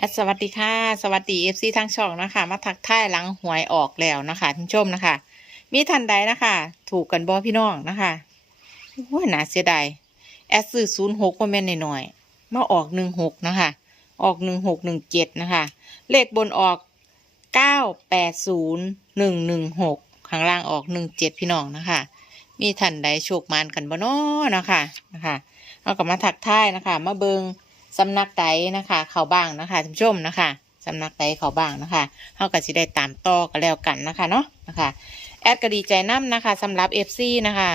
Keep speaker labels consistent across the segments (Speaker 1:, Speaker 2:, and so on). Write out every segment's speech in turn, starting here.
Speaker 1: แอดสวัสดีค่ะสวัสดีเอฟซีทั้งช่องนะคะ มาทักทายหลังหวยออกแล้วนะคะท่านผู้ชมนะคะ มีทันใดนะคะ ถูกกันบอพี่น้องนะคะโอ้ยน่าเสียดายแอดซื้อศูนย์หกว่าแม่นหน่อยๆมาออกหนึ่งหกนะคะ ออกหนึ่งหกหนึ่งเจ็ดนะคะ เลขบนออกเก้าแปดศูนย์หนึ่งหนึ่งหกข้างล่างออกหนึ่งเจ็ดพี่น้องนะคะ มีทันใดโชคมานกันบ่น้อนะคะนะคะเอากลับมาทักทายนะคะ มาเบิง สำนักใดนะคะ เขาบ้างนะคะท่านผู้ชมนะคะสำนักใดเขาบ้างนะคะเขาก็สิได้ตามต่อกันแล้วกันนะคะเนาะนะคะแอดก็ดีใจน้ำนะคะสำหรับเอฟซีนะคะ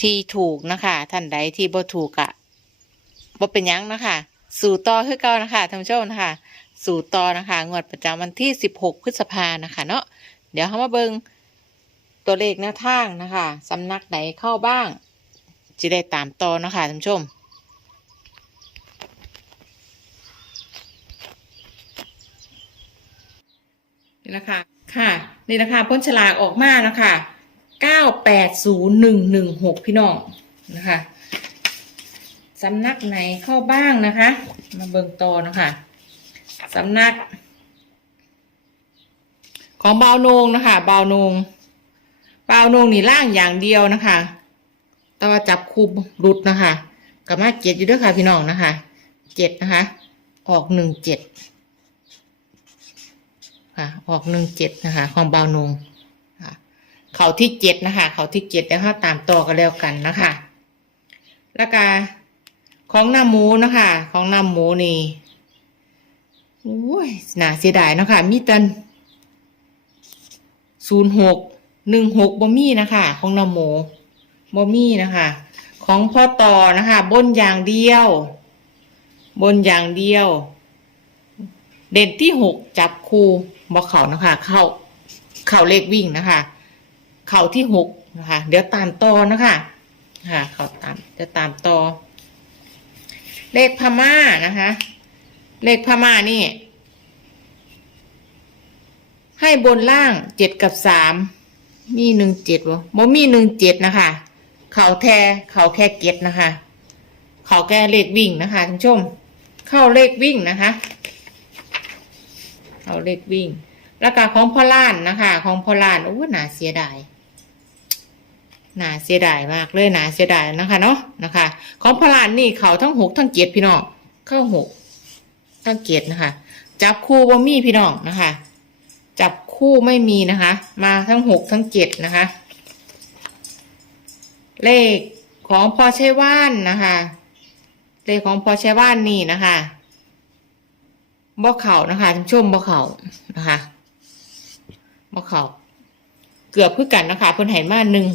Speaker 1: ที่ถูกนะคะ ท่านใดที่บ่ถูกอะบ่เป็นยังนะคะ สู่ต่อคือเก่านะคะท่านผู้ชมนะคะ สู่ต่อนะคะงวดประจำวันที่ 16 พฤษภานะคะเนาะเดี๋ยวเขามาเบิงตัวเลขหน้าทางนะคะสำนักไหนเข้าบ้างจะได้ตามต่อนะคะท่านผู้ชม นี่นะคะค่ะนี่นะคะพ้นฉลากออกมานะคะเก้าแปดศูนย์หนึ่งหนึ่งหกพี่น้องนะคะสำนักไหนเข้าบ้างนะคะ มาเบิ่งต่อนะคะสำนัก ของเบาโนงนะคะเบาโนงเบาโนงนี่ล่างอย่างเดียวนะคะแต่ว่าจับคูรุดนะคะกับมาเจ็ดอยู่ด้วยค่ะพี่น้องนะคะเจ็ดนะคะ ออกหนึ่งเจ็ด ค่ะ ออกหนึ่งเจ็ดนะคะ ของเบานุงค่ะ เขาที่เจ็ดนะคะ เขาที่เจ็ดแล้วเขาตามต่อกันแล้วกันนะคะ แล้วก็ของหน้ำหมูนะคะ ของหน้ำหมูนี่โอ้ยน่าเสียดายนะคะมีตันศูนย์หกหนึ่งหกบ่มีนะคะ ของน้ำหมูบ่มีนะคะ ของพ่อต่อนะคะ บนอย่างเดียว บนอย่างเดียว เด่นที่หกจับคู บอกเขานะคะ เข้าเข่าเลขวิ่งนะคะ เข่าที่หกนะคะ เดี๋ยวตามต่อนะคะค่ะเขาตามจะตามต่อ เลขพม่านะคะ เลขพม่านี่ ให้บนล่างเจ็ดกับสามมีหนึ่งเจ็ดวะบ่มีหนึ่งเจ็ดนะคะ เขาแท้เขาแค่เก็ดนะคะ เขาแก้เลขวิ่งนะคะท่านผู้ชม เข้าเลขวิ่งนะคะ เอาเลขวิ่ง แล้วก็ของพ่อล้านนะคะ ของพ่อล้านโอ้หนาเสียดายหนาเสียดายมากเลยหนาเสียดายนะคะเนาะนะคะ ของพ่อล้านนี่เขาทั้งหกทั้งเจ็ดพี่น้องเข้าหกทั้งเจ็ดนะคะ จับคู่ว่ามีพี่น้องนะคะ จับคู่ไม่มีนะคะ มาทั้งหกทั้งเจ็ดนะคะ เลขของพอใช้ว่านนะคะเลขของพอใช้ว่านนี่นะคะ บ่เข่านะคะชมบ่เข่านะคะบ่เข่าเกือบพือกันนะคะเพิ่นให้มาหนึ่ง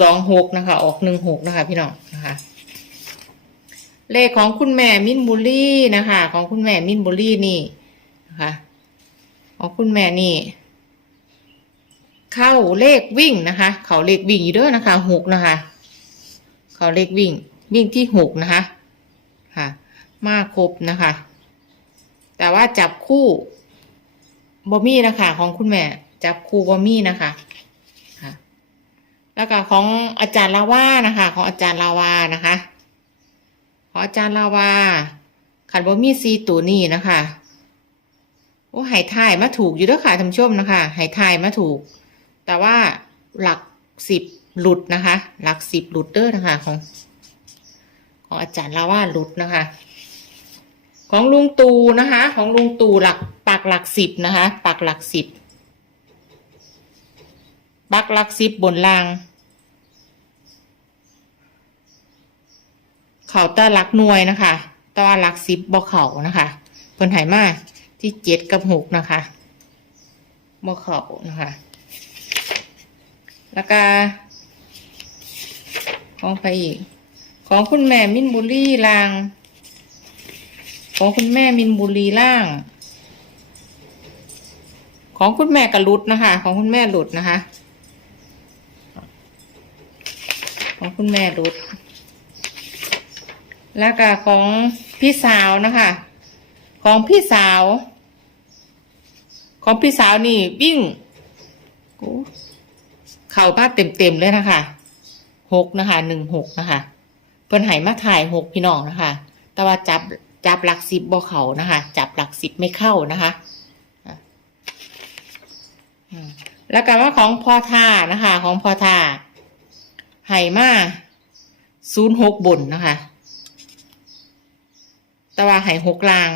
Speaker 1: สองหกนะคะ ออกหนึ่งหกนะคะ พี่น้องนะคะ เลขของคุณแม่มินบุรี่นะคะ ของคุณแม่มินบุรี่นี่นะคะของคุณแม่นี่เข้าเลขวิ่งนะคะ เขาเลขวิ่งอยู่เด้อนะคะหกนะคะ เขาเลขวิ่ง วิ่งที่หกนะคะ ค่ะ มาครบนะคะ แต่ว่าจับคู่บอมี่นะคะของคุณแม่ จับคู่บอมี่นะคะแล้วก็ของอาจารย์ลาวานะคะ ของอาจารย์ลาวานะคะของอาจารย์ลาวาขันบอมี่ซีตัวนี้นะคะโอ้ไหทายมาถูกอยู่ด้วยค่ะท่านชมนะคะไหทายมาถูก แต่ว่าหลักสิบหลุดนะคะ หลักสิบหลุดเด้อนะคะของของอาจารย์ลาว่าหลุดนะคะ ของลุงตูนะคะ ของลุงตูหลักปักหลักสิบนะคะปักหลักสิบปักหลักสิบบนล่าง เข่าตาหลักหน่วยนะคะตาหลักสิบบ่เข่านะคะเพิ่นหายมากที่เจ็ดกับหกนะคะบ่เข่านะคะ แล้วก็ของไปอีก ของคุณแม่มินบุรีลาง ของคุณแม่มินบุรีล่าง ของคุณแม่กระลุดนะคะ ของคุณแม่หลุดนะคะ ของคุณแม่หลุด แล้วก็ของพี่สาวนะคะ ของพี่สาว ของพี่สาวนี่วิ่งเข่าบ้าเต็มๆเลยนะคะหกนะคะหนึ่งหกนะคะเพิ่นใหายมาถ่ายหกพี่น้องนะคะ แต่ว่าจับ จับหลักสิบบ่เขานะคะ จับหลักสิบไม่เข้านะคะแล้วก็ว่าของพอท่านะคะ ของพอท่าไห่มาศูนย์หกบนนะคะต่ว่าไห่หกลาง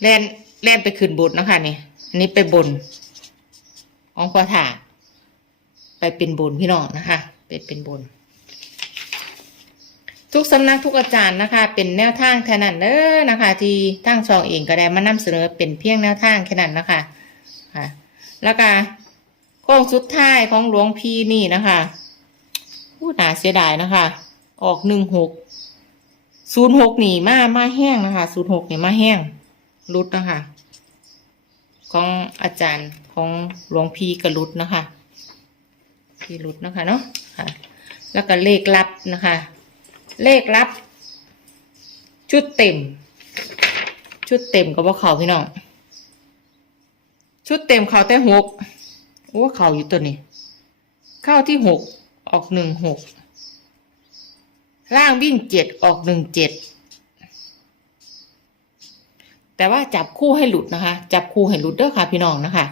Speaker 1: แล่นแล่นไปขึ้นบนนะคะนี่อันนี้ไปบน ของพอท่าไปเป็นบนพี่น้องนะคะ เป็นเป็นบน ทุกสำนักทุกอาจารย์นะคะ เป็นแนวทางแค่นั้นเด้อนะคะ ที่ตั้งช่องเองก็ได้มานำเสนอเป็นเพียงแนวทางแค่นั้นนะคะค่ะ แล้วก็โค้งสุดท้ายของหลวงพี่นี่นะคะพูดน่าเสียดายนะคะ ออกหนึ่งหกศูนย์หกนี่มามาแห้งนะคะศูนย์หกนี่มาแห้งรุดนะคะ ของอาจารย์ของหลวงพี่กระลุดนะคะ พี่รุดนะคะเนาะค่ะ แล้วก็เลขลับนะคะ เลขลับ ชุดเต็ม ชุดเต็มกับว่าเขาพี่น้องชุดเต็มเขาแต่หกโอ้เขาอยู่ตัวนี้ เข้าที่หกออกหนึ่งหกล่างวิ่งเจ็ดออกหนึ่งเจ็ดแต่ว่าจับคู่ให้หลุดนะคะ จับคู่ให้หลุดเด้อค่ะพี่น้องนะคะ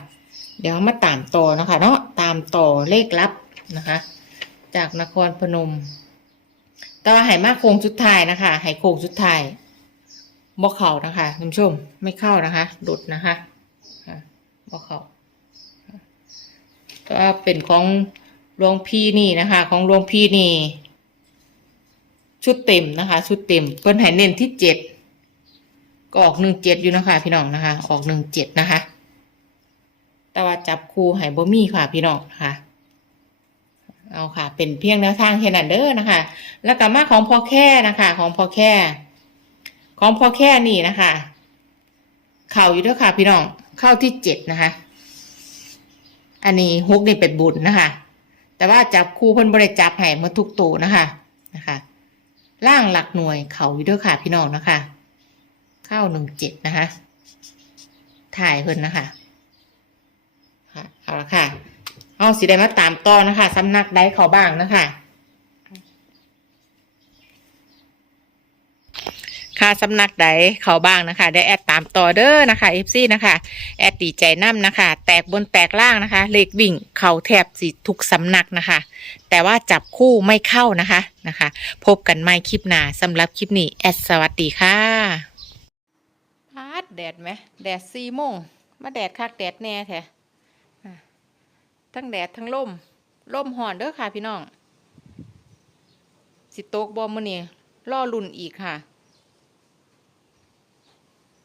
Speaker 1: เดี๋ยวมาตามต่อนะคะ เนาะตามต่อเลขลับนะคะ จากนครพนม แต่ว่าหายมากโค้งสุดท้ายนะคะหายโค้งสุดท้ายบ่เข่านะคะคุณผู้ชมไม่เข้านะคะหลุดนะคะอะบ่เข่าก็เป็นของหลวงพี่นี่นะคะ ของหลวงพี่นี่ ชุดเต็มนะคะ ชุดเต็มเพิ่นหายเน้นที่เจ็ดก็ออกหนึ่งเจ็ดอยู่นะคะ พี่น้องนะคะ ออกหนึ่งเจ็ดนะคะ แต่ว่าจับคู่หายบ่มีค่ะพี่น้องนะคะ เอาค่ะ เป็นเพียงแนวทางแค่นั้นเด้อนะคะ แล้วก็มาของพอแค่นะคะ ของพอแค่ ของพอแค่นี่นะคะ เข่าอยู่ด้อค่ะ พี่น้องเข้าที่เจ็ดนะคะ อันนี้ฮุกนี่เป็นบุญนะคะ แต่ว่าจับคู่เพิ่นบริจับให้เมื่อทุกตัวนะคะนะคะล่างหลักหน่วยเข่าอยู่ด้อค่ะ พี่น้องนะคะ เข้าหนึ่งเจ็ดนะคะ ถ่ายเพิ่นนะคะค่ะเอาละค่ะ เอาสิได้มาตามต่อนะคะสำนักได้เขาบ้างนะคะ ค่ะสำนักใดเขาบ้างนะคะ ได้แอดตามต่อเด้อนะคะเอฟซีนะคะ แอดดีใจน้ำนะคะ แตกบนแตกล่างนะคะ เลขวิ่งเขาแทบสิทุกสำนักนะคะ แต่ว่าจับคู่ไม่เข้านะคะนะคะ พบกันใหม่คลิปหน้าสำหรับคลิปนี้ แอดสวัสดีค่ะพาดแดดไหมแดดสี่โมงมาแดดคักแดดแน่แท้ ทั้งแดดทั้งลมลมห่อนเด้อค่ะพี่น้อง สิโตกบอมมือนี่ล่อลุ่นอีกค่ะ